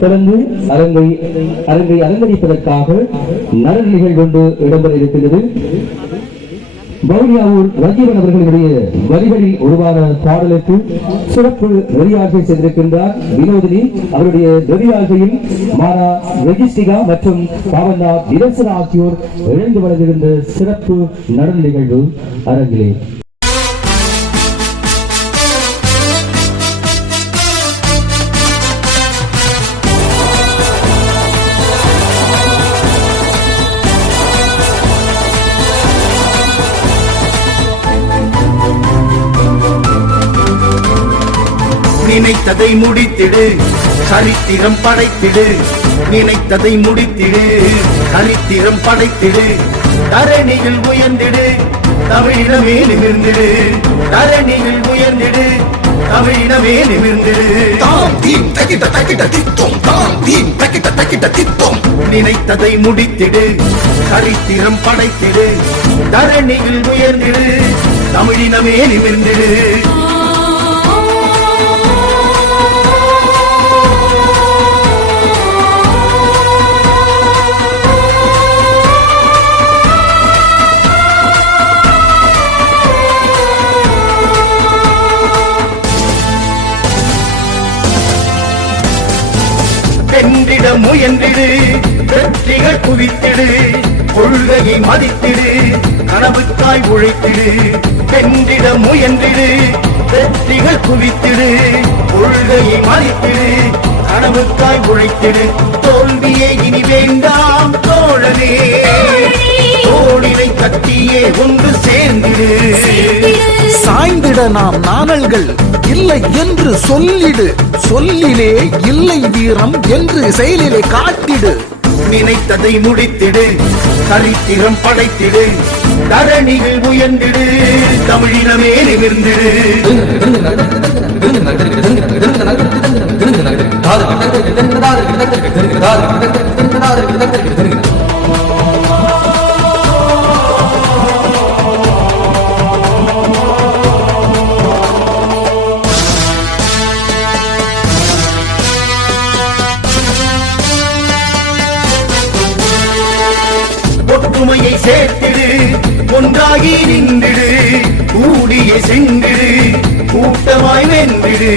தொடர்ந்து அரங்கை அலங்கரிப்பதற்காக நரர் நிகழ்வு ஒன்று இடம்பெற இருக்கின்றது. வவுனியாவூர் ரஜீவன் அவர்களுடைய வரிகளில் உருவான பாடலுக்கு சிறப்பு நெறியாழ்கை செய்திருக்கின்றார் வினோதினி. அவருடைய நெறியாழ்கையில் மாரா ரெஜிஸ்டிகா மற்றும் பாவனா தினசன ஆகியோர் இணைந்து வழங்குகின்ற சிறப்பு நடன நிகழ்வு அரங்கிலே. நினைத்ததை முடித்திடு, சரித்திரம் படைத்திடு. நினைத்ததை முடித்திடு, சரித்திரம் படைத்திடு. தரணியில் உயர்ந்திடு, தமிழினமே நிமிர்ந்திடு. தரணியில் உயர்ந்திடு, தமிழினமே நிமிர்ந்திடு. தாம் தீம் தகிட தகிட தித்தோம், தாம் தீம் தகிட தகிட தித்தோம். நினைத்ததை முடித்திடு, சரித்திரம் படைத்திடு. தரணியில் உயர்ந்திடு, தமிழினமே நிமிர்ந்திடு. வென்றிட முயன்றிடு, வெற்றிகள் குவித்திடு. கொள்கையை மதித்திடு, கனவுக்காய் உழைத்திடு. வென்றிட முயன்றிடு, வெற்றிகள் குவித்திடு. கொள்கையை மதித்திடு, கனவுக்காய் உழைத்திடு. தோல்வியே இனி வேண்டாம் தோழனே, தோழினை கட்டியே ஒன்று சேர்ந்திடு. சாய்ந்திட நாம் நாணல்கள் இல்லை என்று சொல்லிடு. சொல்லிலே இல்லை வீரம் என்று செயலிலே காட்டிடு. நினைத்ததை முடித்திடு, சரித்திரம் படைத்திடு. தரணிகள் உயர்ந்திடு, தமிழினமே நிமிர்ந்திடு. ஒற்றுமையை சேர்த்திடு, ஒன்றாகி நின்றிடு. கூடிய சென்றிடு, கூட்டமாய் வென்றிடு.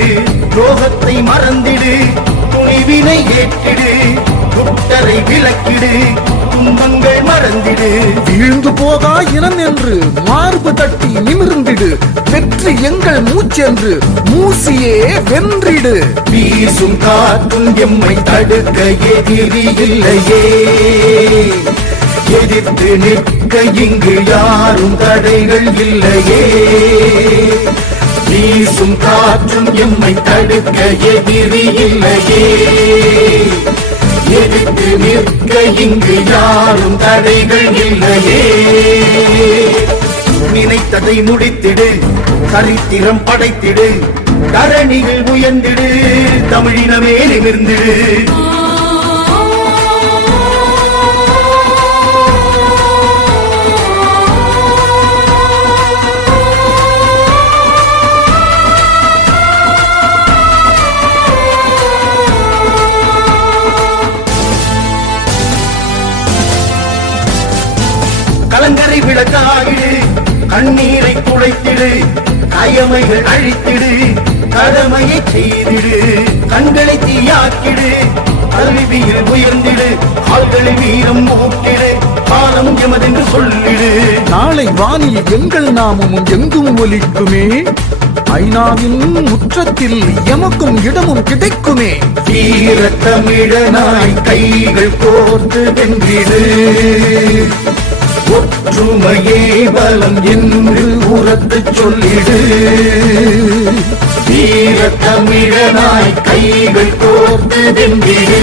ரோகத்தை மறந்திடு, துணிவினை ஏற்றிடு. குட்டரை விளக்கிடு, துன்பங்கள் மறந்திடு. வீழ்ந்து போகா இனம் என்று மார்பு தட்டி நிமிர்ந்திடு. வெற்றி எங்கள் மூச்சென்று மூசியே வென்றிடு. வீசும் காற்றும் எம்மை தடுக்க எதிரி இல்லையே. எதிர்த்து நிற்க இங்கு யாரும் தடைகள் இல்லையே. வீசும் காற்றும் எம்மை தடுக்க எதிரி இல்லையே. எதிர்த்து நிற்க இங்கு யாரும் தடைகள் இல்லையே. நினைத்ததை முடித்திடு, சரித்திரம் படைத்திடு. தரணிகள் உயர்ந்திடு, தமிழினமே நிமிர்ந்திடு. கலங்கரை விளக்காகிடு, கண்ணீரை துடைத்திடு. கயமைகள் அழித்திடு, கடமையை செய்திடு. கண்களை தீயாக்கிடு, கல்வியில் உயர்ந்திடு. கால்களை வீரம் ஊட்டிடு, காலம் எமதென்று சொல்லிடு. நாளை வானில் எங்கள் நாமமும் எங்கும் ஒலிக்குமே. ஐநாவின் முற்றத்தில் எமக்கும் இடமும் கிடைக்குமே. வீர தமிழனாய் கைகள் கோர்த்து வென்றிடு. ஒற்றுமையே பலம் என்று உரத்து சொல்லிடு. வீர தமிழனாய் கைகள் கோர்த்து வென்றிடு.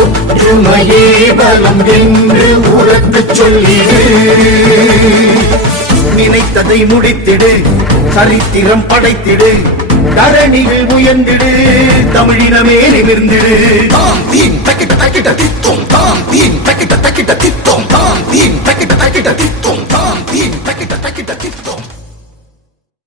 ஒற்றுமையே பலம் என்று உரத்து சொல்லிடு. நினைத்ததை முடித்திடு, சரித்திரம் படைத்திடு. தரணிகள் உயர்ந்திடு, தமிழினமே நிமிர்ந்திடு. தாம் தீம் தக்கிட்ட தக்கிட்ட தித்தோம், தாம் தீம் தக்கிட்ட தக்கிட்ட தித்தோம், தாம் தீம் தக்கிட்ட தக்கிட்ட தித்தோம், தாம் தீம்